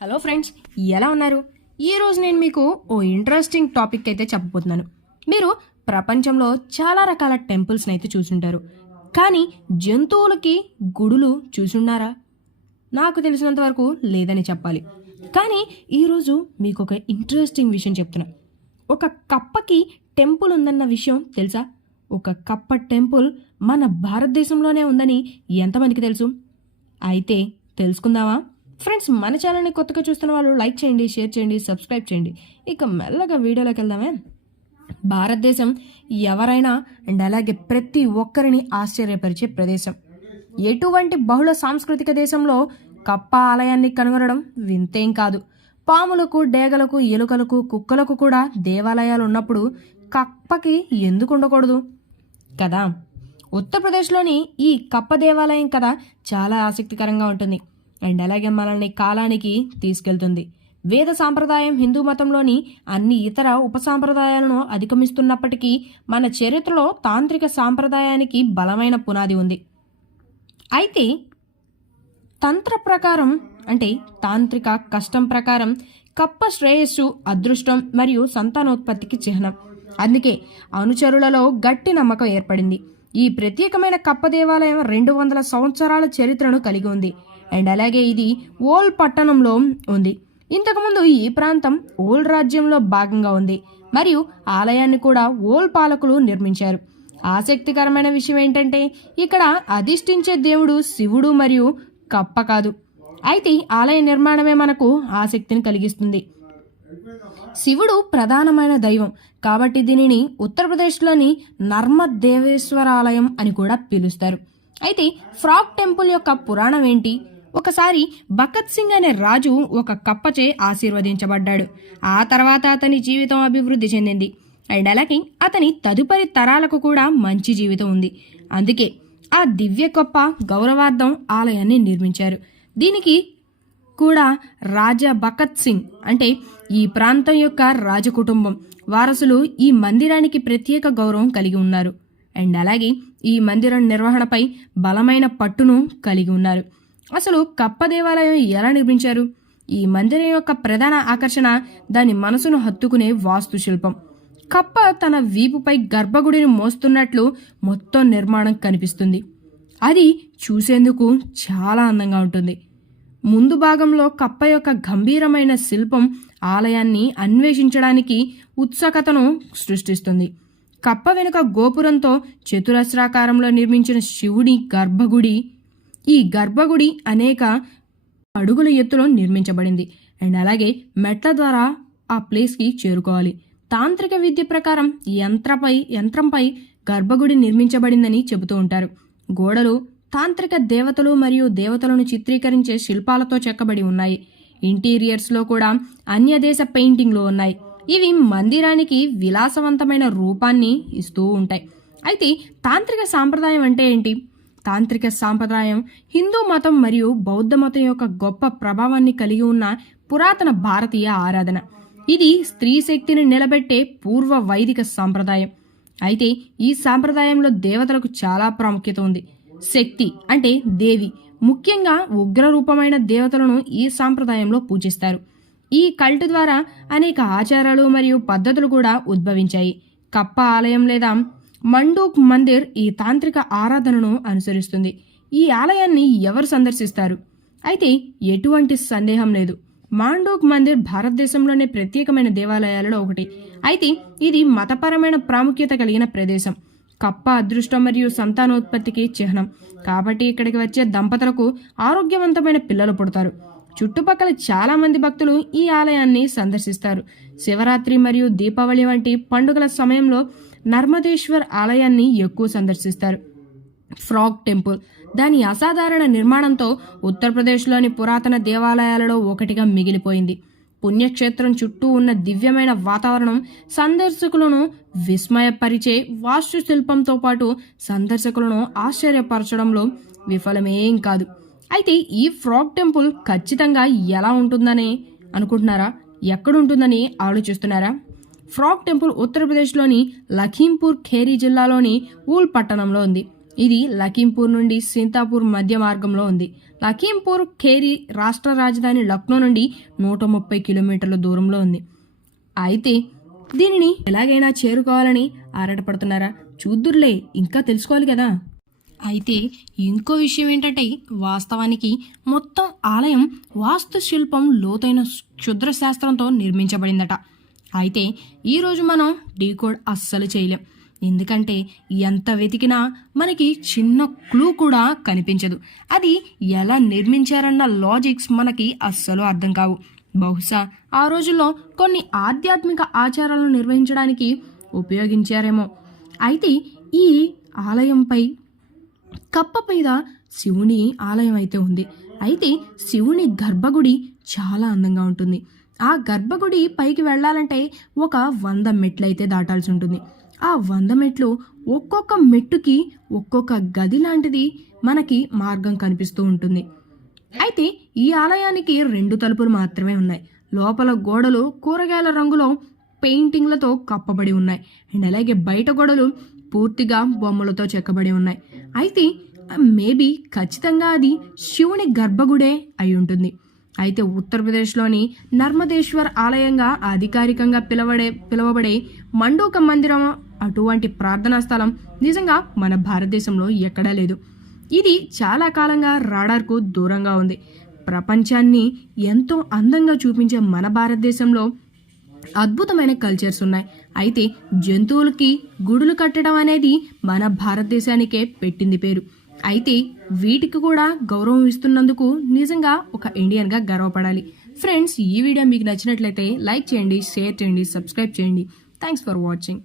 Hello friends, ఎలా ఉన్నారు? ఈరోజు నేను మీకు ఓ ఇంట్రెస్టింగ్ టాపిక్ అయితే చెప్పబోతున్నాను. మీరు ప్రపంచంలో చాలా రకాల టెంపుల్స్ని అయితే చూసుంటారు, కానీ జంతువులకి గుడులు చూసున్నారా? నాకు తెలిసినంత వరకు లేదని చెప్పాలి. కానీ ఈరోజు మీకు ఒక ఇంట్రెస్టింగ్ విషయం చెప్తున్నా. ఒక కప్పకి టెంపుల్ ఉందన్న విషయం తెలుసా? ఒక కప్ప టెంపుల్ మన భారతదేశంలోనే ఉందని ఎంతమందికి తెలుసు? అయితే తెలుసుకుందామా? ఫ్రెండ్స్, మన ఛానల్ని కొత్తగా చూస్తున్న వాళ్ళు లైక్ చేయండి, షేర్ చేయండి, సబ్స్క్రైబ్ చేయండి. ఇక మెల్లగా వీడియోలోకి వెళ్దామే. భారతదేశం ఎవరైనా అండ్ అలాగే ప్రతి ఒక్కరిని ఆశ్చర్యపరిచే ప్రదేశం. ఎటువంటి బహుళ సాంస్కృతిక దేశంలో కప్ప ఆలయాన్ని కనుగొనడం వింతేం కాదు. పాములకు, డేగలకు, ఎలుకలకు, కుక్కలకు కూడా దేవాలయాలు ఉన్నప్పుడు కప్పకి ఎందుకు ఉండకూడదు కదా? ఉత్తరప్రదేశ్లోని ఈ కప్ప దేవాలయం కథ చాలా ఆసక్తికరంగా ఉంటుంది అండ్ అలాగే మనల్ని కాలానికి తీసుకెళ్తుంది. వేద సాంప్రదాయం హిందూ మతంలోని అన్ని ఇతర ఉపసాంప్రదాయాలను అధిగమిస్తున్నప్పటికీ మన చరిత్రలో తాంత్రిక సాంప్రదాయానికి బలమైన పునాది ఉంది. అయితే తంత్ర ప్రకారం అంటే తాంత్రిక కష్టం ప్రకారం కప్ప శ్రేయస్సు, అదృష్టం మరియు సంతానోత్పత్తికి చిహ్నం. అందుకే అనుచరులలో గట్టి నమ్మకం ఏర్పడింది. ఈ ప్రత్యేకమైన కప్ప దేవాలయం 200 సంవత్సరాల చరిత్రను కలిగి ఉంది అండ్ అలాగే ఇది ఓల్ పట్టణంలో ఉంది. ఇంతకుముందు ఈ ప్రాంతం ఓల్ రాజ్యంలో భాగంగా ఉంది మరియు ఆలయాన్ని కూడా ఓల్ పాలకులు నిర్మించారు. ఆసక్తికరమైన విషయం ఏంటంటే ఇక్కడ అధిష్ఠించే దేవుడు శివుడు మరియు కప్ప కాదు. అయితే ఆలయ నిర్మాణమే మనకు ఆసక్తిని కలిగిస్తుంది. శివుడు ప్రధానమైన దైవం కాబట్టి దీనిని ఉత్తరప్రదేశ్లోని నర్మద్ దేవేశ్వర ఆలయం అని కూడా పిలుస్తారు. అయితే ఫ్రాగ్ టెంపుల్ యొక్క పురాణం ఏంటి? ఒకసారి భగత్ సింగ్ అనే రాజు ఒక కప్పచే ఆశీర్వదించబడ్డాడు. ఆ తర్వాత అతని జీవితం అభివృద్ధి చెందింది అండ్ అలాగే అతని తదుపరి తరాలకు కూడా మంచి జీవితం ఉంది. అందుకే ఆ దివ్య కప్ప గౌరవార్థం ఆలయాన్ని నిర్మించారు. దీనికి కూడా రాజా భగత్ సింగ్ అంటే ఈ ప్రాంతం యొక్క రాజకుటుంబం వారసులు ఈ మందిరానికి ప్రత్యేక గౌరవం కలిగి ఉన్నారు అండ్ అలాగే ఈ మందిరం నిర్వహణపై బలమైన పట్టును కలిగి ఉన్నారు. అసలు కప్ప దేవాలయం ఎలా నిర్మించారు? ఈ మందిరం యొక్క ప్రధాన ఆకర్షణ దాని మనసును హత్తుకునే వాస్తుశిల్పం. కప్ప తన వీపుపై గర్భగుడిని మోస్తున్నట్లు మొత్తం నిర్మాణం కనిపిస్తుంది. అది చూసేందుకు చాలా అందంగా ఉంటుంది. ముందు భాగంలో కప్ప యొక్క గంభీరమైన శిల్పం ఆలయాన్ని అన్వేషించడానికి ఉత్సుకతను సృష్టిస్తుంది. కప్ప వెనుక గోపురంతో చతురస్రాకారంలో నిర్మించిన శివుడి గర్భగుడి. ఈ గర్భగుడి అనేక అడుగుల ఎత్తులో నిర్మించబడింది అండ్ అలాగే మెట్ల ద్వారా ఆ ప్లేస్కి చేరుకోవాలి. తాంత్రిక విద్య ప్రకారం యంత్రంపై గర్భగుడి నిర్మించబడిందని చెబుతూ ఉంటారు. గోడలు తాంత్రిక దేవతలు మరియు దేవతలను చిత్రీకరించే శిల్పాలతో చెక్కబడి ఉన్నాయి. ఇంటీరియర్స్లో కూడా అన్యదేశ పెయింటింగ్లు ఉన్నాయి. ఇవి మందిరానికి విలాసవంతమైన రూపాన్ని ఇస్తూ ఉంటాయి. అయితే తాంత్రిక సాంప్రదాయం అంటే ఏంటి? తాంత్రిక సాంప్రదాయం హిందూ మతం మరియు బౌద్ధ మతం యొక్క గొప్ప ప్రభావాన్ని కలిగి ఉన్న పురాతన భారతీయ ఆరాధన. ఇది స్త్రీ శక్తిని నిలబెట్టే పూర్వ వైదిక సాంప్రదాయం. అయితే ఈ సాంప్రదాయంలో దేవతలకు చాలా ప్రాముఖ్యత ఉంది. శక్తి అంటే దేవి, ముఖ్యంగా ఉగ్ర రూపమైన దేవతలను ఈ సాంప్రదాయంలో పూజిస్తారు. ఈ కల్ట్ ద్వారా అనేక ఆచారాలు మరియు పద్ధతులు కూడా ఉద్భవించాయి. కప్ప ఆలయం లేదా మండూక్ మందిర్ ఈ తాంత్రిక ఆరాధనను అనుసరిస్తుంది. ఈ ఆలయాన్ని ఎవరు సందర్శిస్తారు? అయితే ఎటువంటి సందేహం లేదు, మాండూక్ మందిర్ భారతదేశంలోనే ప్రత్యేకమైన దేవాలయాలలో ఒకటి. అయితే ఇది మతపరమైన ప్రాముఖ్యత కలిగిన ప్రదేశం. కప్ప అదృష్టం మరియు సంతానోత్పత్తికి చిహ్నం కాబట్టి ఇక్కడికి వచ్చే దంపతులకు ఆరోగ్యవంతమైన పిల్లలు పుడతారు. చుట్టుపక్కల చాలా మంది భక్తులు ఈ ఆలయాన్ని సందర్శిస్తారు. శివరాత్రి మరియు దీపావళి వంటి పండుగల సమయంలో నర్మదేశ్వర్ ఆలయాన్ని ఎక్కువ సందర్శిస్తారు. ఫ్రాగ్ టెంపుల్ దాని అసాధారణ నిర్మాణంతో ఉత్తరప్రదేశ్లోని పురాతన దేవాలయాలలో ఒకటిగా మిగిలిపోయింది. పుణ్యక్షేత్రం చుట్టూ ఉన్న దివ్యమైన వాతావరణం సందర్శకులను విస్మయపరిచే వాస్తుశిల్పంతో పాటు సందర్శకులను ఆశ్చర్యపరచడంలో విఫలమేం కాదు. అయితే ఈ ఫ్రాగ్ టెంపుల్ ఖచ్చితంగా ఎలా ఉంటుందని అనుకుంటున్నారా? ఎక్కడుంటుందని ఆలోచిస్తున్నారా? ఫ్రాగ్ టెంపుల్ ఉత్తరప్రదేశ్లోని లఖీంపూర్ ఖేరీ జిల్లాలోని ఊల్ పట్టణంలో ఉంది. ఇది లఖీంపూర్ నుండి సీతాపూర్ మధ్య మార్గంలో ఉంది. లఖీంపూర్ ఖేరి రాష్ట్ర రాజధాని లక్నో నుండి 130 కిలోమీటర్ల దూరంలో ఉంది. అయితే దీనిని ఎలాగైనా చేరుకోవాలని ఆరాటపడుతున్నారా? చూద్దురులే, ఇంకా తెలుసుకోవాలి కదా. అయితే ఇంకో విషయం ఏంటంటే, వాస్తవానికి మొత్తం ఆలయం వాస్తుశిల్పం లోతైన క్షుద్ర శాస్త్రంతో నిర్మించబడిందట. అయితే ఈరోజు మనం డీకోడ్ అస్సలు చేయలేం, ఎందుకంటే ఎంత వెతికినా మనకి చిన్న క్లూ కూడా కనిపించదు. అది ఎలా నిర్మించారన్న లాజిక్స్ మనకి అస్సలు అర్థం కావు. బహుశా ఆ రోజుల్లో కొన్ని ఆధ్యాత్మిక ఆచారాలను నిర్వహించడానికి ఉపయోగించారేమో. అయితే ఈ ఆలయంపై కప్ప మీద శివుని ఆలయం అయితే ఉంది. అయితే శివుని గర్భగుడి చాలా అందంగా ఉంటుంది. ఆ గర్భగుడి పైకి వెళ్ళాలంటే ఒక 100 మెట్లు అయితే దాటాల్సి ఉంటుంది. ఆ 100 మెట్లు ఒక్కొక్క మెట్టుకి ఒక్కొక్క గది లాంటిది మనకి మార్గం కనిపిస్తూ ఉంటుంది. అయితే ఈ ఆలయానికి 2 తలుపులు మాత్రమే ఉన్నాయి. లోపల గోడలు కూరగాయల రంగులో పెయింటింగ్లతో కప్పబడి ఉన్నాయి. అండ్ అలాగే బయట గోడలు పూర్తిగా బొమ్మలతో చెక్కబడి ఉన్నాయి. అయితే మేబీ ఖచ్చితంగా అది శివుని గర్భగుడే అయి ఉంటుంది. అయితే ఉత్తరప్రదేశ్లోని నర్మదేశ్వర్ ఆలయంగా అధికారికంగా పిలువబడే మండూక మందిరం అటువంటి ప్రార్థనా స్థలం నిజంగా మన భారతదేశంలో ఎక్కడా లేదు. ఇది చాలా కాలంగా రాడార్కు దూరంగా ఉంది. ప్రపంచాన్ని ఎంతో అందంగా చూపించే మన భారతదేశంలో అద్భుతమైన కల్చర్స్ ఉన్నాయి. అయితే జంతువులకి గుడులు కట్టడం అనేది మన భారతదేశానికే పెట్టింది పేరు. అయితే వీటికి కూడా గౌరవం ఇస్తున్నందుకు నిజంగా ఒక ఇండియన్గా గర్వపడాలి. ఫ్రెండ్స్, ఈ వీడియో మీకు నచ్చినట్లయితే లైక్ చేయండి, షేర్ చేయండి, సబ్స్క్రైబ్ చేయండి. Thanks for watching.